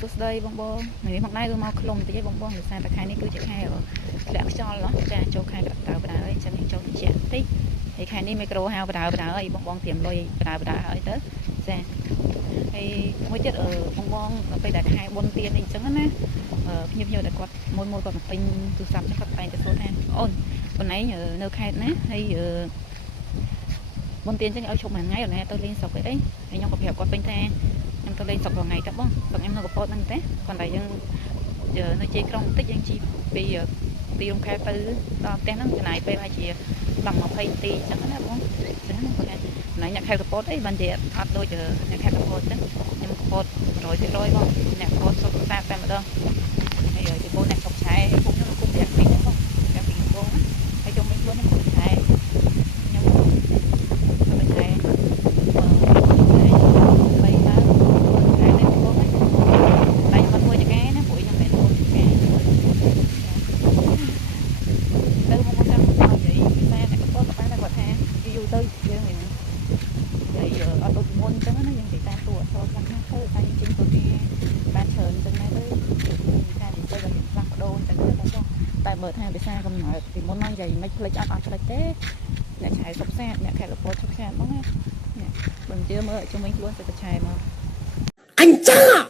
សុស្ដីបងបងនេះមកដៃគឺមកខ្លុំតិចឯងបងបងដោយសារតែខែនេះគឺជាខែធ្លាក់ខ្យល់ណោះចាចូលខែក្តៅបដៅអីចឹងចូលតិចតិចហើយខែនេះមីក្រូហៅបដៅអីបងបងត្រៀមលុយបដៅហើយទៅចាហើយមួយទៀតបងបងពេលដែលខែបុណ្យទានអីចឹងណាភ្ញៀវដែលគាត់មួយគាត់មកពេញទូរស័ព្ទចឹងគាត់តែងតែសួរថាអូនបងឯងនៅខេត្តណាហើយបុណ្យទានចឹងឲ្យជប់មួយថ្ងៃអូនណាទៅលេងស្រុកអីហើយខ្ញុំក៏ប្រាប់គាត់ពេញថាខ្ញុំទៅលេងស្រុកថ្ងៃទៅបងស្រុកខ្ញុំនៅកពតហ្នឹងទេគាត់តែយើងនៅជ័យក្រុងបន្តិចយើងជីពីទីរំខែទៅដល់ផ្ទះហ្នឹងចំណាយពេលហើយជា10 20នាទីចឹងណាបងចឹងហ្នឹងគាត់ថាអ្នកខេត្តកពតអីបានជាអត់ដូចអ្នកខេត្តកពតចឹងខ្ញុំកពត 100% បងអ្នកកពតសុខសាស្ត្រតែម្ដងហើយពីបងអ្នកសុខឆែពួកខ្ញុំគុំតែពីហ្នឹងបងតែពីបងណាហើយចូលមានខ្លួនខ្ញុំសុខឆែខ្ញុំសុខឆែទៅយើងហើយអត់ដូចមុនអញ្ចឹងណាយើងនិយាយតាមទូអត់ចូលខ្លះទៅតែយើងចេញទៅទីបានច្រើនអញ្ចឹងដែរទៅថានិយាយទៅផ្លាស់ប្ដូរអញ្ចឹងទៅបងតែមើលថាភាសាកំណើតពីមុនមកនិយាយមិនផ្លេចអត់ផ្លេចទេអ្នកឆៃសុខសាន្តអ្នកខេត្តកពតសុខសាន្តបងណាបើជឿមើលជុំវិញខ្លួនទៅឆៃមកអញ្ចឹង